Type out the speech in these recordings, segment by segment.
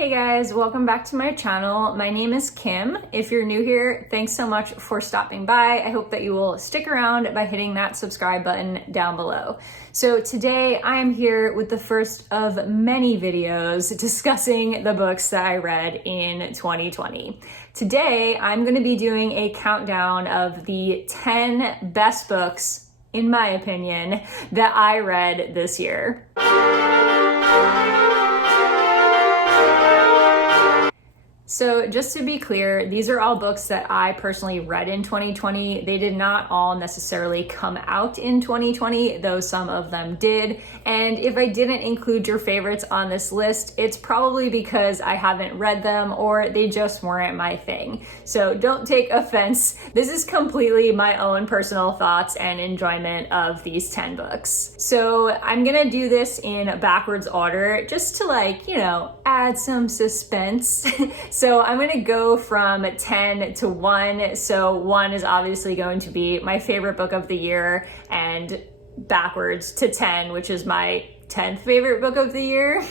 Hey guys, welcome back to my channel. My name is Kim. If you're new here, thanks so much for stopping by. I hope that you will stick around by hitting that subscribe button down below. So today I am here with the first of many videos discussing the books that I read in 2020. Today I'm going to be doing a countdown of the 10 best books, in my opinion, that I read this year. So just to be clear, these are all books that I personally read in 2020. They did not all necessarily come out in 2020, though some of them did. And if I didn't include your favorites on this list, it's probably because I haven't read them or they just weren't my thing. So don't take offense. This is completely my own personal thoughts and enjoyment of these 10 books. So I'm gonna do this in backwards order just to add some suspense. So I'm gonna go from 10 to 1. So 1 is obviously going to be my favorite book of the year, and backwards to 10, which is my 10th favorite book of the year.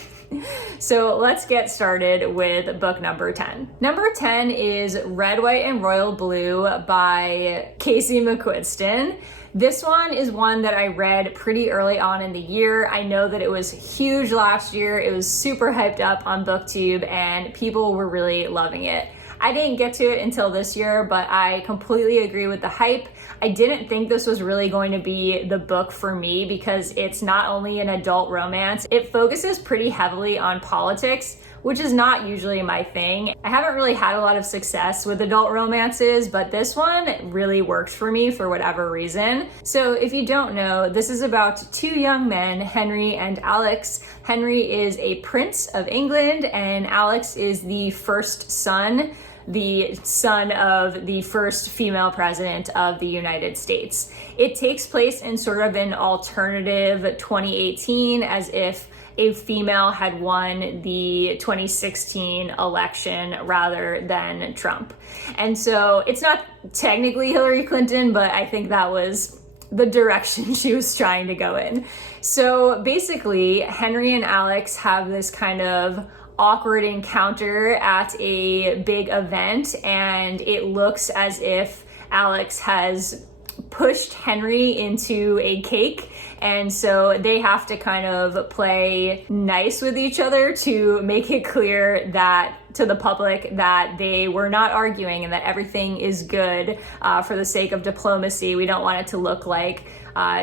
So let's get started with book number 10. Number 10 is Red, White, and Royal Blue by Casey McQuiston. This one is one that I read pretty early on in the year. I know that it was huge last year. It was super hyped up on BookTube and people were really loving it. I didn't get to it until this year, but I completely agree with the hype. I didn't think this was really going to be the book for me because it's not only an adult romance, it focuses pretty heavily on politics, which is not usually my thing. I haven't really had a lot of success with adult romances, but this one really worked for me for whatever reason. So if you don't know, this is about two young men, Henry and Alex. Henry is a prince of England and Alex is the first son, the son of the first female president of the United States. It takes place in sort of an alternative 2018, as if a female had won the 2016 election rather than Trump. And so it's not technically Hillary Clinton, but I think that was the direction she was trying to go in. So basically, Henry and Alex have this kind of awkward encounter at a big event, and it looks as if Alex has pushed Henry into a cake, and so they have to kind of play nice with each other to make it clear that to the public that they were not arguing and that everything is good for the sake of diplomacy. We don't want it to look like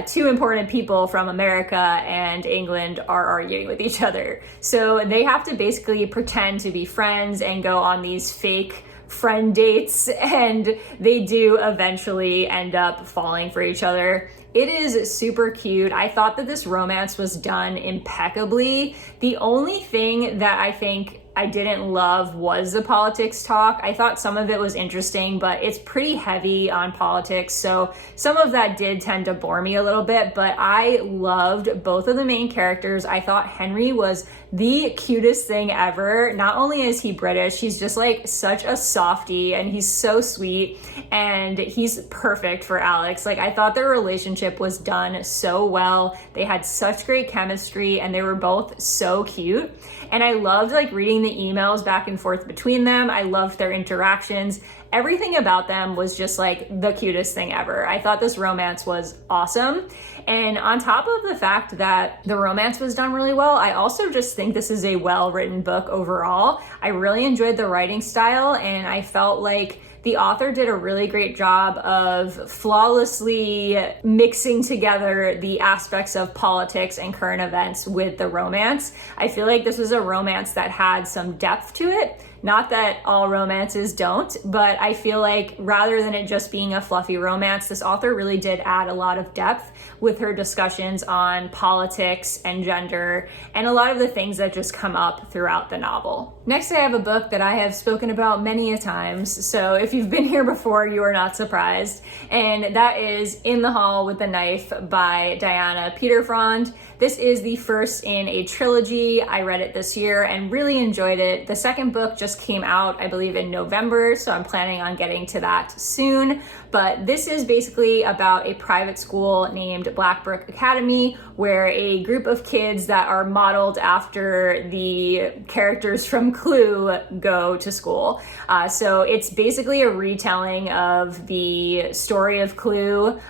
two important people from America and England are arguing with each other. So they have to basically pretend to be friends and go on these fake friend dates, and they do eventually end up falling for each other. It is super cute. I thought that this romance was done impeccably. The only thing that I think I didn't love was the politics talk. I thought some of it was interesting, but it's pretty heavy on politics, so some of that did tend to bore me a little bit, but I loved both of the main characters. I thought Henry was the cutest thing ever. Not only is he British, he's just like such a softie and he's so sweet and he's perfect for Alex. Like, I thought their relationship was done so well. They had such great chemistry and they were both so cute. And I loved reading the emails back and forth between them. I loved their interactions. Everything about them was just the cutest thing ever. I thought this romance was awesome. And on top of the fact that the romance was done really well, I also just think this is a well-written book overall. I really enjoyed the writing style, and I felt like the author did a really great job of flawlessly mixing together the aspects of politics and current events with the romance. I feel like this was a romance that had some depth to it. Not that all romances don't, but I feel like rather than it just being a fluffy romance, this author really did add a lot of depth with her discussions on politics and gender and a lot of the things that just come up throughout the novel. Next, I have a book that I have spoken about many a times, so if you've been here before, you are not surprised, and that is In the Hall with the Knife by Diana Peterfrond. This is the first in a trilogy. I read it this year and really enjoyed it. The second book just just came out, I believe, in November, so I'm planning on getting to that soon. But this is basically about a private school named Blackbrook Academy, where a group of kids that are modeled after the characters from Clue go to school. So it's basically a retelling of the story of Clue,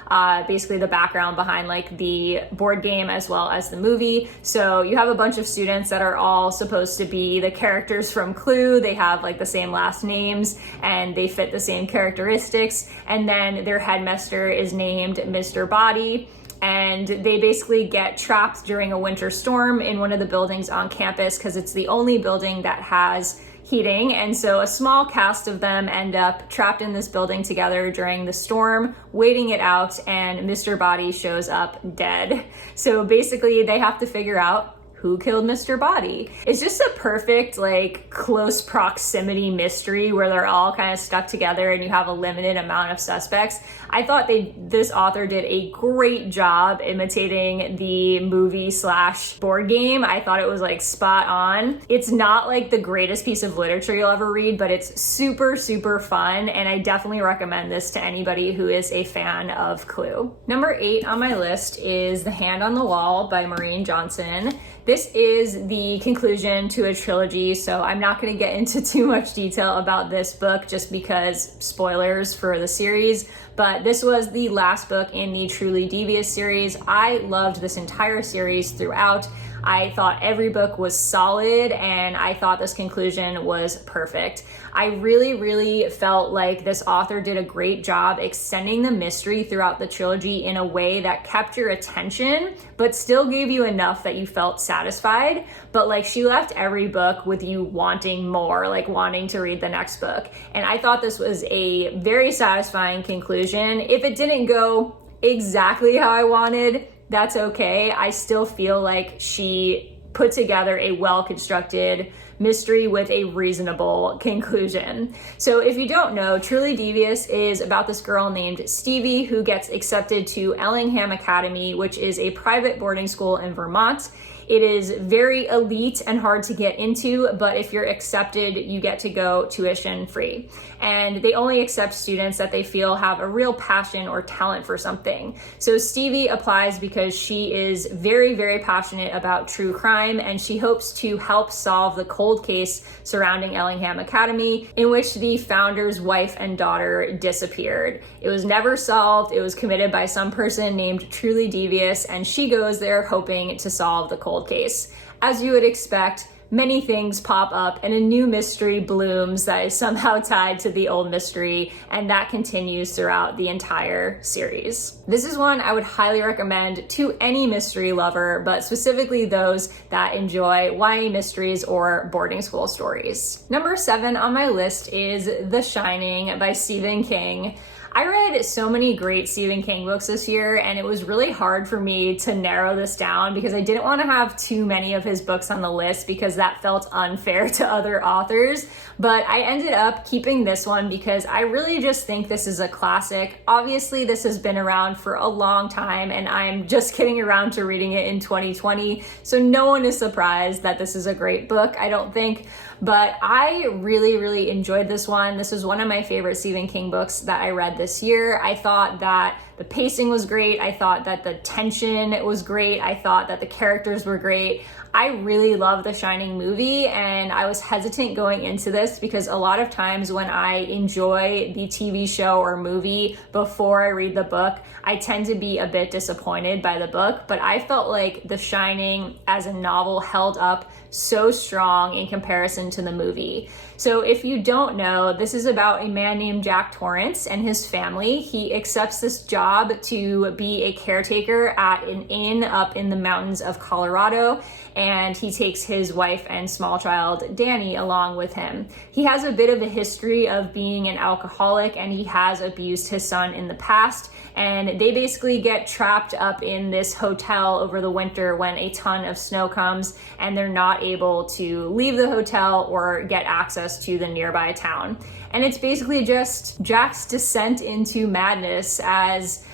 basically the background behind like the board game as well as the movie. So you have a bunch of students that are all supposed to be the characters from Clue. They have like the same last names and they fit the same characteristics. And then their headmaster is named Mr. Body. And they basically get trapped during a winter storm in one of the buildings on campus because it's the only building that has heating. And so a small cast of them end up trapped in this building together during the storm, waiting it out, and Mr. Body shows up dead. So basically they have to figure out who killed Mr. Body. It's just a perfect like close proximity mystery where they're all kind of stuck together and you have a limited amount of suspects. I thought this author did a great job imitating the movie / board game. I thought it was like spot on. It's not like the greatest piece of literature you'll ever read, but it's super, super fun. And I definitely recommend this to anybody who is a fan of Clue. Number 8 on my list is The Hand on the Wall by Maureen Johnson. This is the conclusion to a trilogy, so I'm not going to get into too much detail about this book just because spoilers for the series, but this was the last book in the Truly Devious series. I loved this entire series throughout. I thought every book was solid and I thought this conclusion was perfect. I really, really felt like this author did a great job extending the mystery throughout the trilogy in a way that kept your attention, but still gave you enough that you felt satisfied. But like she left every book with you wanting more, like wanting to read the next book. And I thought this was a very satisfying conclusion. If it didn't go exactly how I wanted, that's okay. I still feel like she put together a well-constructed mystery with a reasonable conclusion. So if you don't know, Truly Devious is about this girl named Stevie who gets accepted to Ellingham Academy, which is a private boarding school in Vermont. It is very elite and hard to get into, but if you're accepted, you get to go tuition free. And they only accept students that they feel have a real passion or talent for something. So Stevie applies because she is very, very passionate about true crime, and she hopes to help solve the cold case surrounding Ellingham Academy, in which the founder's wife and daughter disappeared. It was never solved. It was committed by some person named Truly Devious, and she goes there hoping to solve the cold case. As you would expect, many things pop up and a new mystery blooms that is somehow tied to the old mystery, and that continues throughout the entire series. This is one I would highly recommend to any mystery lover, but specifically those that enjoy YA mysteries or boarding school stories. Number 7 on my list is The Shining by Stephen King. I read so many great Stephen King books this year, and it was really hard for me to narrow this down because I didn't want to have too many of his books on the list because that felt unfair to other authors. But I ended up keeping this one because I really just think this is a classic. Obviously, this has been around for a long time, and I'm just getting around to reading it in 2020. So no one is surprised that this is a great book, I don't think. But I really, really enjoyed this one. This was one of my favorite Stephen King books that I read this year. I thought that the pacing was great. I thought that the tension was great. I thought that the characters were great. I really love the Shining movie, and I was hesitant going into this because a lot of times when I enjoy the TV show or movie before I read the book, I tend to be a bit disappointed by the book, but I felt like The Shining as a novel held up so strong in comparison to the movie. So if you don't know, this is about a man named Jack Torrance and his family. He accepts this job to be a caretaker at an inn up in the mountains of Colorado, and he takes his wife and small child Danny along with him. He has a bit of a history of being an alcoholic, and he has abused his son in the past. And they basically get trapped up in this hotel over the winter when a ton of snow comes, and they're not able to leave the hotel or get access to the nearby town. And it's basically just Jack's descent into madness as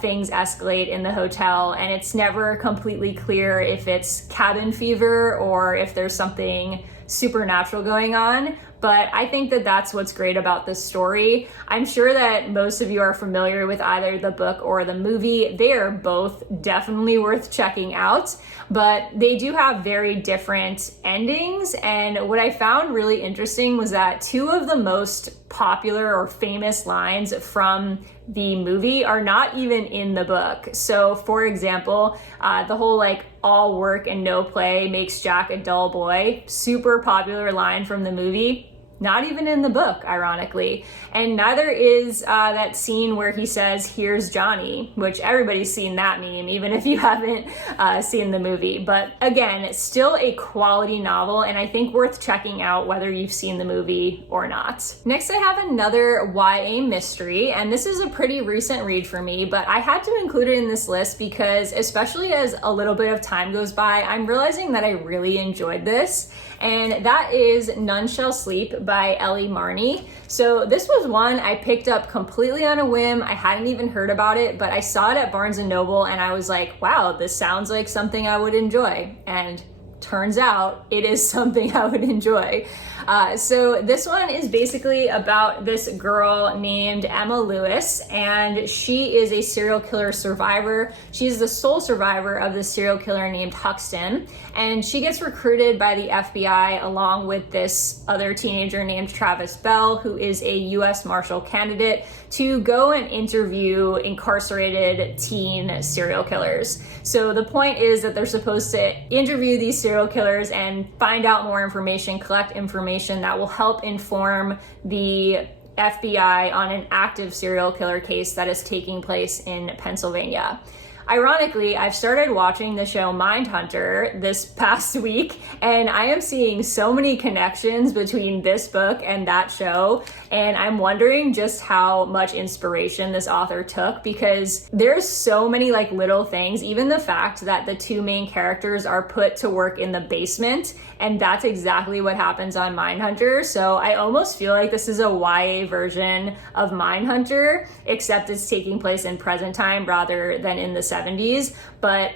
things escalate in the hotel, and it's never completely clear if it's cabin fever or if there's something supernatural going on. But I think that that's what's great about this story. I'm sure that most of you are familiar with either the book or the movie. They are both definitely worth checking out, but they do have very different endings. And what I found really interesting was that two of the most popular or famous lines from the movie are not even in the book. So for example, the whole like all work and no play makes Jack a dull boy, super popular line from the movie, not even in the book, ironically. And neither is that scene where he says, "Here's Johnny," which everybody's seen that meme, even if you haven't seen the movie. But again, it's still a quality novel, and I think worth checking out whether you've seen the movie or not. Next, I have another YA mystery, and this is a pretty recent read for me, but I had to include it in this list because, especially as a little bit of time goes by, I'm realizing that I really enjoyed this. And that is None Shall Sleep by Ellie Marney. So this was one I picked up completely on a whim. I hadn't even heard about it, but I saw it at Barnes & Noble and I was like, wow, this sounds like something I would enjoy. And turns out it is something I would enjoy. So this one is basically about this girl named Emma Lewis, and she is a serial killer survivor. She's the sole survivor of the serial killer named Huxton, and she gets recruited by the FBI along with this other teenager named Travis Bell, who is a U.S. Marshal candidate, to go and interview incarcerated teen serial killers. So the point is that they're supposed to interview these serial killers and find out more information, collect information that will help inform the FBI on an active serial killer case that is taking place in Pennsylvania. Ironically, I've started watching the show Mindhunter this past week, and I am seeing so many connections between this book and that show, and I'm wondering just how much inspiration this author took, because there's so many like little things, even the fact that the two main characters are put to work in the basement, and that's exactly what happens on Mindhunter. So I almost feel like this is a YA version of Mindhunter, except it's taking place in present time rather than in the 70s. But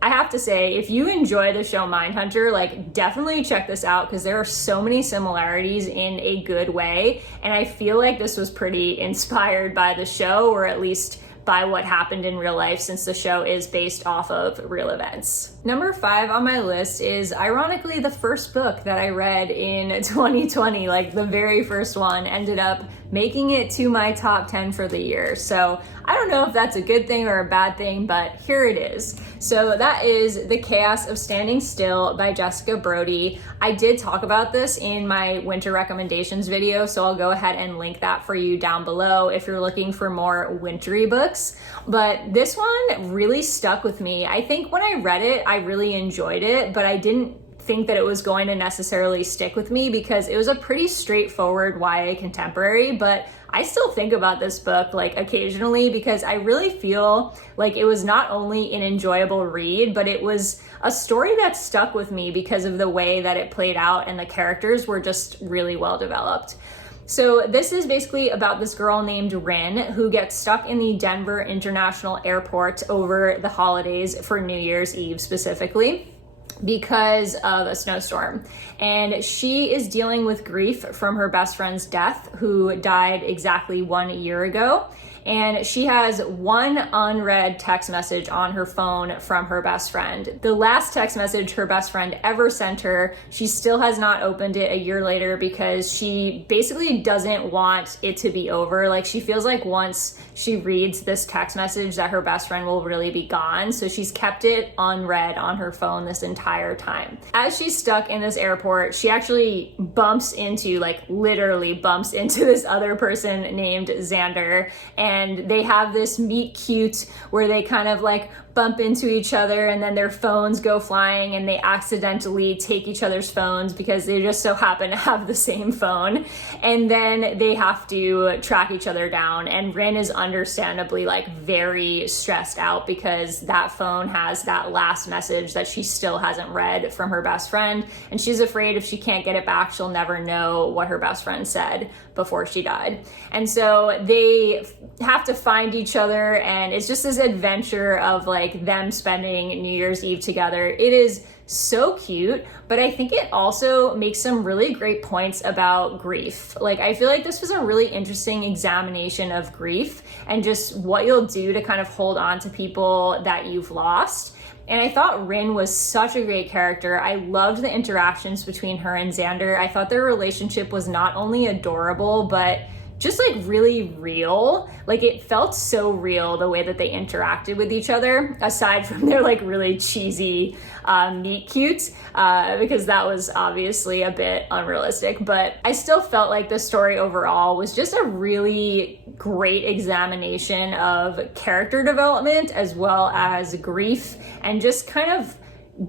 I have to say, if you enjoy the show Mindhunter, like definitely check this out, because there are so many similarities in a good way. And I feel like this was pretty inspired by the show, or at least by what happened in real life, since the show is based off of real events. Number 5 on my list is ironically the first book that I read in 2020, like the very first one ended up making it to my top 10 for the year. So I don't know if that's a good thing or a bad thing, but here it is. So that is The Chaos of Standing Still by Jessica Brody. I did talk about this in my winter recommendations video, so I'll go ahead and link that for you down below if you're looking for more wintry books. But this one really stuck with me. I think when I read it, I really enjoyed it, but I didn't think that it was going to necessarily stick with me because it was a pretty straightforward YA contemporary, but I still think about this book like occasionally because I really feel like it was not only an enjoyable read, but it was a story that stuck with me because of the way that it played out and the characters were just really well developed. So this is basically about this girl named Rin who gets stuck in the Denver International Airport over the holidays for New Year's Eve specifically, because of a snowstorm. And she is dealing with grief from her best friend's death, who died exactly 1 year ago. And she has one unread text message on her phone from her best friend. The last text message her best friend ever sent her, she still has not opened it a year later because she basically doesn't want it to be over. Like, she feels like once she reads this text message that her best friend will really be gone. So she's kept it unread on her phone this entire time. As she's stuck in this airport, she actually bumps into, like literally bumps into this other person named Xander, and they have this meet cute where they kind of like bump into each other and then their phones go flying and they accidentally take each other's phones because they just so happen to have the same phone, and then they have to track each other down. And Rin is understandably like very stressed out because that phone has that last message that she still hasn't read from her best friend, and she's afraid if she can't get it back she'll never know what her best friend said before she died. And so they have to find each other, and it's just this adventure of like them spending New Year's Eve together. It is so cute, but I think it also makes some really great points about grief. Like, I feel like this was a really interesting examination of grief and just what you'll do to kind of hold on to people that you've lost. And I thought Rin was such a great character. I loved the interactions between her and Xander. I thought their relationship was not only adorable, but just like really real. Like, it felt so real the way that they interacted with each other, aside from their like really cheesy meet cute, because that was obviously a bit unrealistic. But I still felt like the story overall was just a really great examination of character development as well as grief and just kind of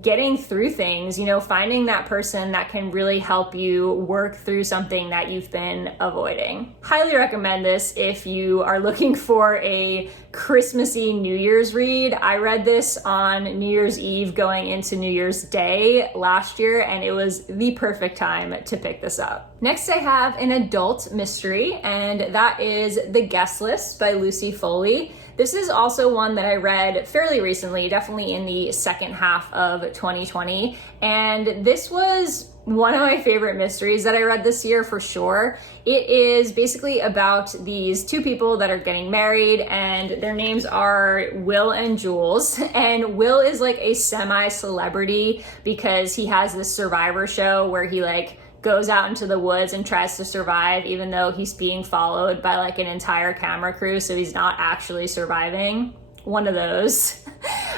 getting through things, you know, finding that person that can really help you work through something that you've been avoiding. Highly recommend this if you are looking for a Christmassy New Year's read. I read this on New Year's Eve going into New Year's Day last year, and it was the perfect time to pick this up. Next, I have an adult mystery, and that is The Guest List by Lucy Foley. This is also one that I read fairly recently, definitely in the second half of 2020. And this was one of my favorite mysteries that I read this year for sure. It is basically about these two people that are getting married, and their names are Will and Jules. And Will is like a semi-celebrity because he has this Survivor show where he like goes out into the woods and tries to survive even though he's being followed by like an entire camera crew, so he's not actually surviving. One of those.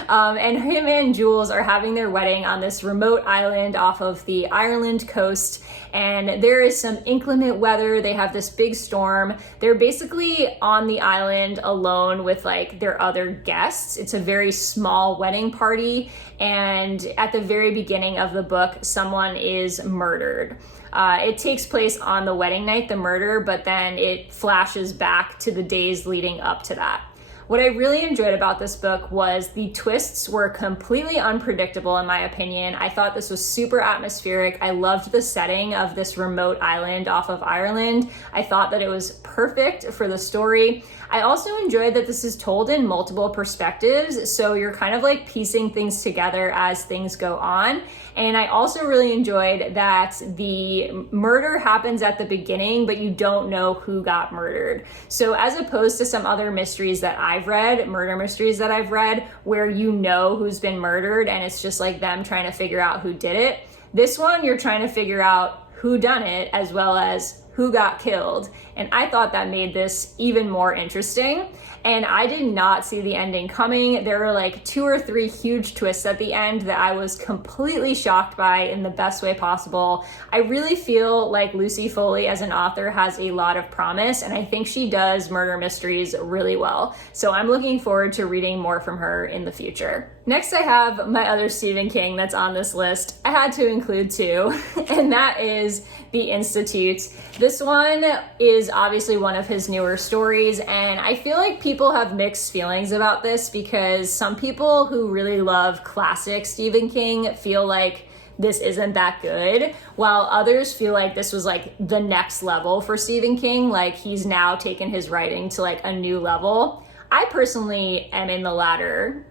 And him and Jules are having their wedding on this remote island off of the Ireland coast, and there is some inclement weather. They have this big storm. They're basically on the island alone with like their other guests. It's a very small wedding party, and at the very beginning of the book, someone is murdered. It takes place on the wedding night, the murder, but then it flashes back to the days leading up to that. What I really enjoyed about this book was the twists were completely unpredictable in my opinion. I thought this was super atmospheric. I loved the setting of this remote island off of Ireland. I thought that it was perfect for the story. I also enjoyed that this is told in multiple perspectives, so you're kind of like piecing things together as things go on. And I also really enjoyed that the murder happens at the beginning, but you don't know who got murdered. So as opposed to some other mysteries that I've read, murder mysteries that I've read, where you know who's been murdered and it's just like them trying to figure out who did it, this one you're trying to figure out who done it as well as who got killed. And I thought that made this even more interesting. And I did not see the ending coming. There were like 2 or 3 huge twists at the end that I was completely shocked by in the best way possible. I really feel like Lucy Foley as an author has a lot of promise, and I think she does murder mysteries really well. So I'm looking forward to reading more from her in the future. Next, I have my other Stephen King that's on this list. I had to include 2, and that is The Institute. This one is obviously one of his newer stories, and I feel like people have mixed feelings about this because some people who really love classic Stephen King feel like this isn't that good, while others feel like this was like the next level for Stephen King, like he's now taken his writing to like a new level. I personally am in the latter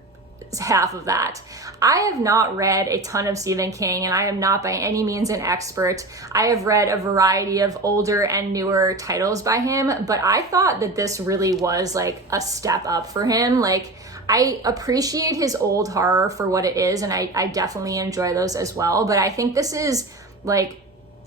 half of that. I have not read a ton of Stephen King, and I am not by any means an expert. I have read a variety of older and newer titles by him, but I thought that this really was like a step up for him. Like, I appreciate his old horror for what it is, and I definitely enjoy those as well, but I think this is like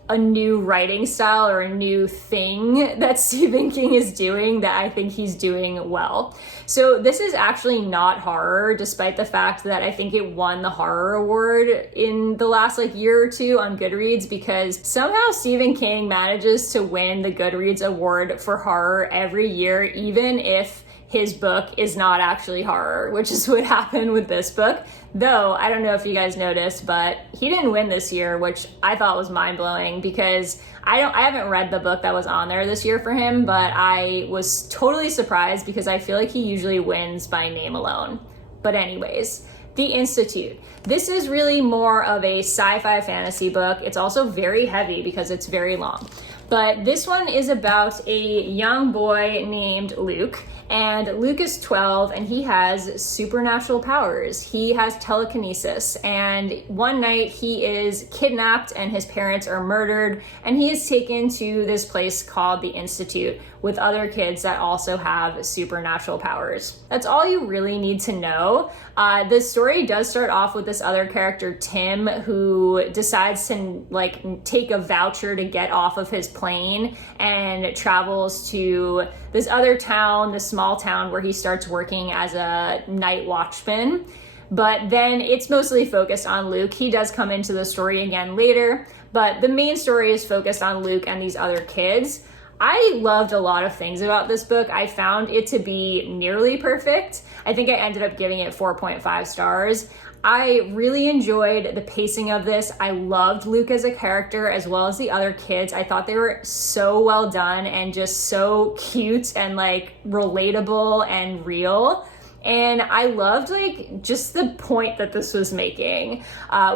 a new writing style or a new thing that Stephen King is doing that I think he's doing well. So this is actually not horror, despite the fact that I think it won the horror award in the last like year or two on Goodreads, because somehow Stephen King manages to win the Goodreads award for horror every year, even if his book is not actually horror, which is what happened with this book. Though, I don't know if you guys noticed, but he didn't win this year, which I thought was mind-blowing because I haven't read the book that was on there this year for him, but I was totally surprised because I feel like he usually wins by name alone. But anyways, The Institute. This is really more of a sci-fi fantasy book. It's also very heavy because it's very long. But this one is about a young boy named Luke, and Luke is 12 and he has supernatural powers. He has telekinesis, and one night he is kidnapped and his parents are murdered, and he is taken to this place called the Institute with other kids that also have supernatural powers. That's all you really need to know. The story does start off with this other character, Tim, who decides to take a voucher to get off of his plane and travels to this other town, this small town where he starts working as a night watchman. But then it's mostly focused on Luke. He does come into the story again later, but the main story is focused on Luke and these other kids. I loved a lot of things about this book. I found it to be nearly perfect. I think I ended up giving it 4.5 stars. I really enjoyed the pacing of this. I loved Luke as a character as well as the other kids. I thought they were so well done and just so cute and relatable and real. And I loved just the point that this was making.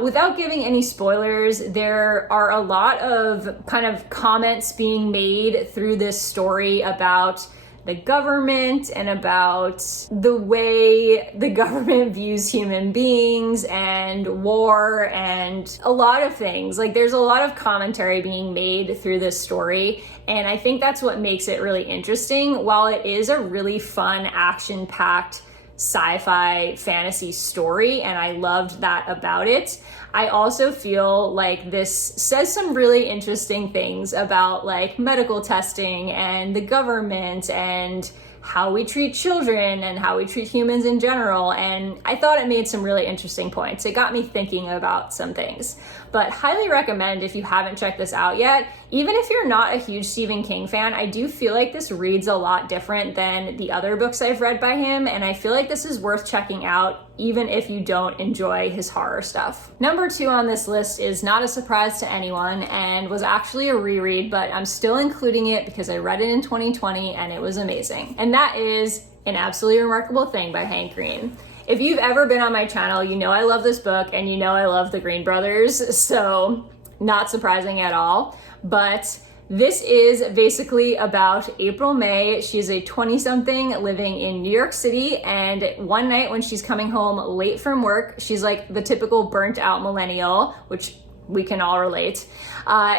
Without giving any spoilers, there are a lot of kind of comments being made through this story about the government and about the way the government views human beings and war and a lot of things. There's a lot of commentary being made through this story, and I think that's what makes it really interesting. While it is a really fun, action-packed sci-fi fantasy story, and I loved that about it, I also feel like this says some really interesting things about medical testing and the government and how we treat children and how we treat humans in general. And I thought it made some really interesting points. It got me thinking about some things. But highly recommend if you haven't checked this out yet. Even if you're not a huge Stephen King fan, I do feel like this reads a lot different than the other books I've read by him, and I feel like this is worth checking out even if you don't enjoy his horror stuff. Number 2 on this list is not a surprise to anyone and was actually a reread, but I'm still including it because I read it in 2020 and it was amazing. And that is An Absolutely Remarkable Thing by Hank Green. If you've ever been on my channel, you know I love this book and you know I love the Green brothers, so not surprising at all. But this is basically about April May. She's a 20-something living in New York City, and one night when she's coming home late from work, she's like the typical burnt out millennial, which we can all relate.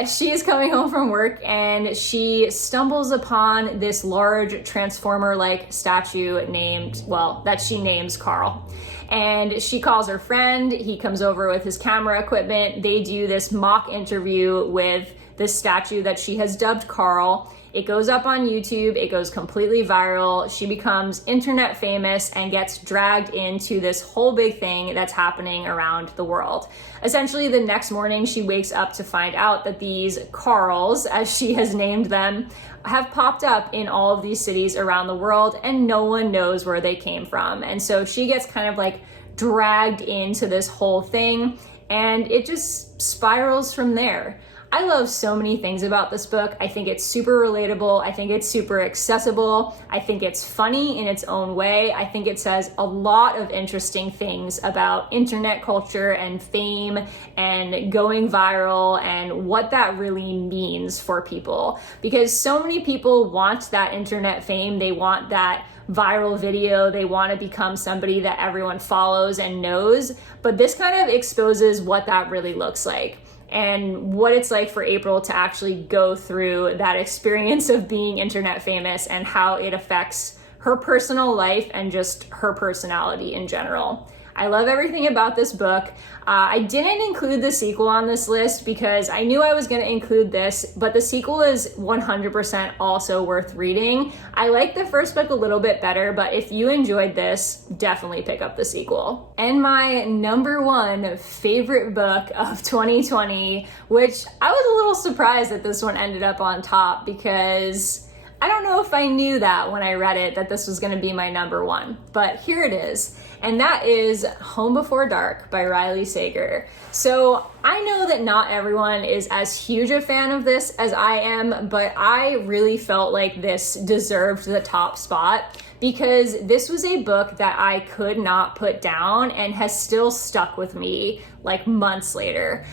She is coming home from work and she stumbles upon this large transformer-like statue that she names Carl. And she calls her friend, he comes over with his camera equipment, they do this mock interview with this statue that she has dubbed Carl. It goes up on YouTube, it goes completely viral, she becomes internet famous and gets dragged into this whole big thing that's happening around the world. Essentially, the next morning she wakes up to find out that these Carls, as she has named them, have popped up in all of these cities around the world and no one knows where they came from. And so she gets kind of dragged into this whole thing and it just spirals from there. I love so many things about this book. I think it's super relatable. I think it's super accessible. I think it's funny in its own way. I think it says a lot of interesting things about internet culture and fame and going viral and what that really means for people. Because so many people want that internet fame. They want that viral video. They want to become somebody that everyone follows and knows. But this kind of exposes what that really looks like and what it's like for April to actually go through that experience of being internet famous and how it affects her personal life and just her personality in general. I love everything about this book. I didn't include the sequel on this list because I knew I was going to include this, but the sequel is 100% also worth reading. I like the first book a little bit better, but if you enjoyed this, definitely pick up the sequel. And my number 1 favorite book of 2020, which I was a little surprised that this one ended up on top because I don't know if I knew that when I read it, that this was going to be my number 1, but here it is. And that is Home Before Dark by Riley Sager. So I know that not everyone is as huge a fan of this as I am, but I really felt like this deserved the top spot because this was a book that I could not put down and has still stuck with me like months later.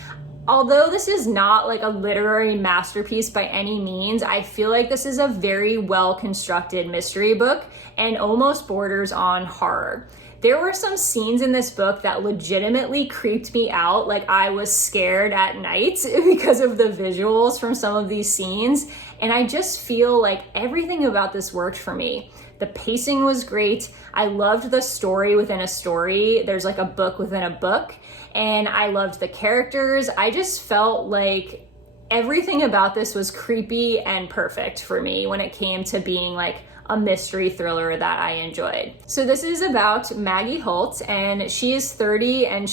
Although this is not like a literary masterpiece by any means, I feel like this is a very well constructed mystery book and almost borders on horror. There were some scenes in this book that legitimately creeped me out, like I was scared at night because of the visuals from some of these scenes, and I just feel like everything about this worked for me. The pacing was great. I loved the story within a story. There's like a book within a book, and I loved the characters. I just felt like everything about this was creepy and perfect for me when it came to being like a mystery thriller that I enjoyed. So this is about Maggie Holt, and she is 30, and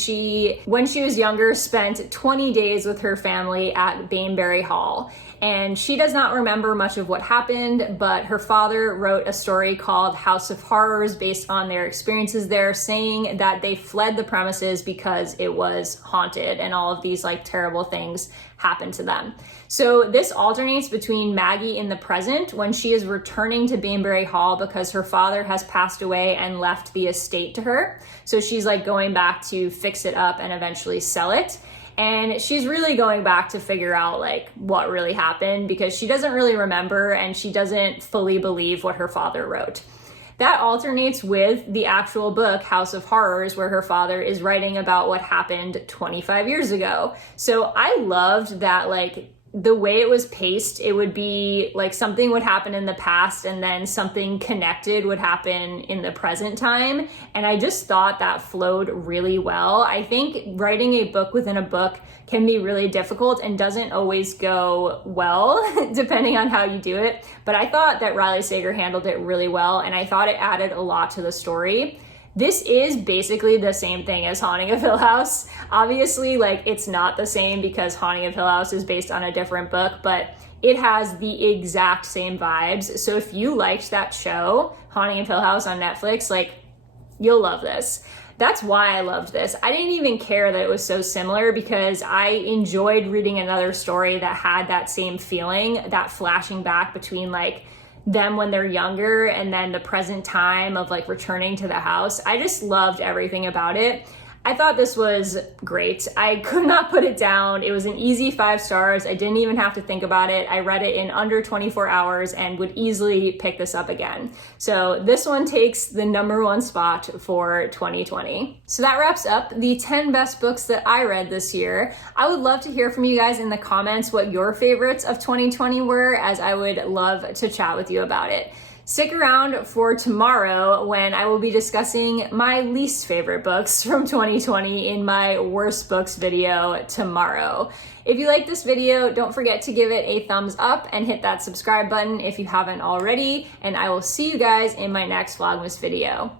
when she was younger, spent 20 days with her family at Bainbury Hall. And she does not remember much of what happened, but her father wrote a story called House of Horrors based on their experiences there, saying that they fled the premises because it was haunted and all of these like terrible things happened to them. So this alternates between Maggie in the present, when she is returning to Bainbury Hall because her father has passed away and left the estate to her. So she's like going back to fix it up and eventually sell it. And she's really going back to figure out like what really happened, because she doesn't really remember and she doesn't fully believe what her father wrote. That alternates with the actual book, House of Horrors, where her father is writing about what happened 25 years ago. So I loved that, like, the way it was paced, it would be like something would happen in the past and then something connected would happen in the present time. And I just thought that flowed really well. I think writing a book within a book can be really difficult and doesn't always go well, depending on how you do it. But I thought that Riley Sager handled it really well, and I thought it added a lot to the story. This is basically the same thing as Haunting of Hill House. Obviously, like, it's not the same because Haunting of Hill House is based on a different book, but it has the exact same vibes. So if you liked that show, Haunting of Hill House on Netflix, like, you'll love this. That's why I loved this. I didn't even care that it was so similar because I enjoyed reading another story that had that same feeling, that flashing back between like them when they're younger and then the present time of like returning to the house. I just loved everything about it. I thought this was great. I could not put it down. It was an easy 5 stars. I didn't even have to think about it. I read it in under 24 hours and would easily pick this up again. So this one takes the #1 spot for 2020. So that wraps up the 10 best books that I read this year. I would love to hear from you guys in the comments what your favorites of 2020 were, as I would love to chat with you about it. Stick around for tomorrow when I will be discussing my least favorite books from 2020 in my worst books video tomorrow. If you like this video, don't forget to give it a thumbs up and hit that subscribe button if you haven't already, and I will see you guys in my next Vlogmas video.